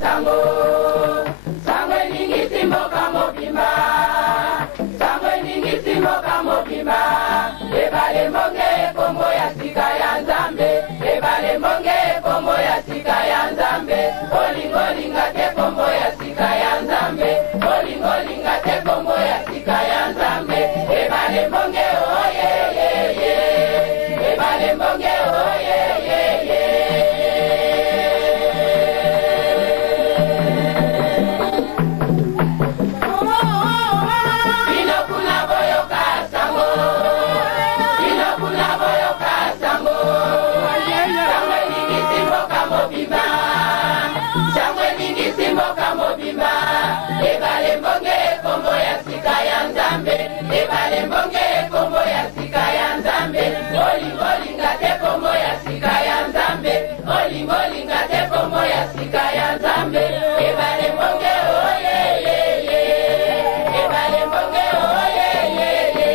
sango sangwe ningisi mboka mobimba sangwe ningisi mboka mobimba ebale mbonge kombo ya sika ya nzambe ebale mbonge kombo ya sika ya nzambe olingolinga te kombo ya sika ya nzambe olingolinga te kombo ya sika ya nzambe ebale mbonge oye ye ye ebale mbonge oye ye ye ebale mbonge kombo ya sika ya nzambe ebale mbonge kombo ya sika ya nzambe olingolinga te kombo ya sika ya nzambe olingolinga te kombo ya sika ya nzambe ebale mbonge oye ye ye ebale mbonge oye ye ye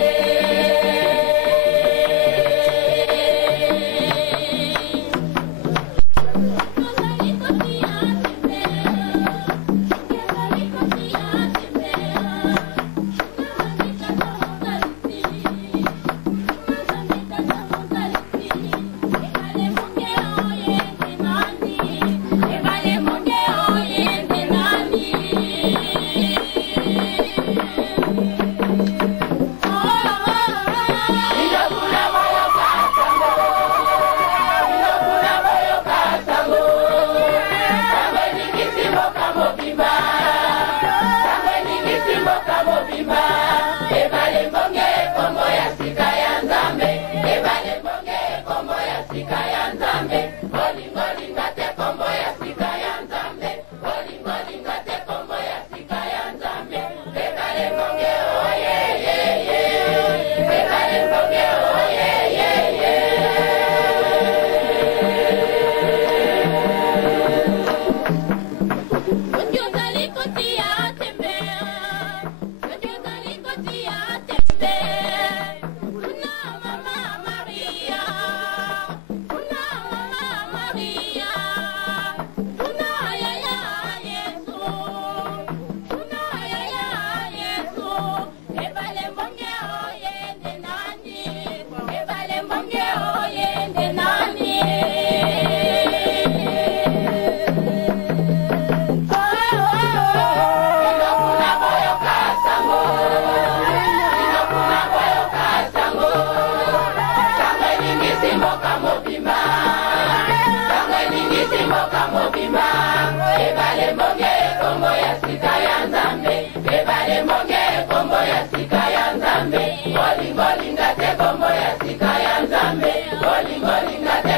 ebale mbonge kombo ya sika ya nzambe ebale mbonge kombo ya sika ya nzambe olingolinga te kombo ya sika ya nzambe olingolinga te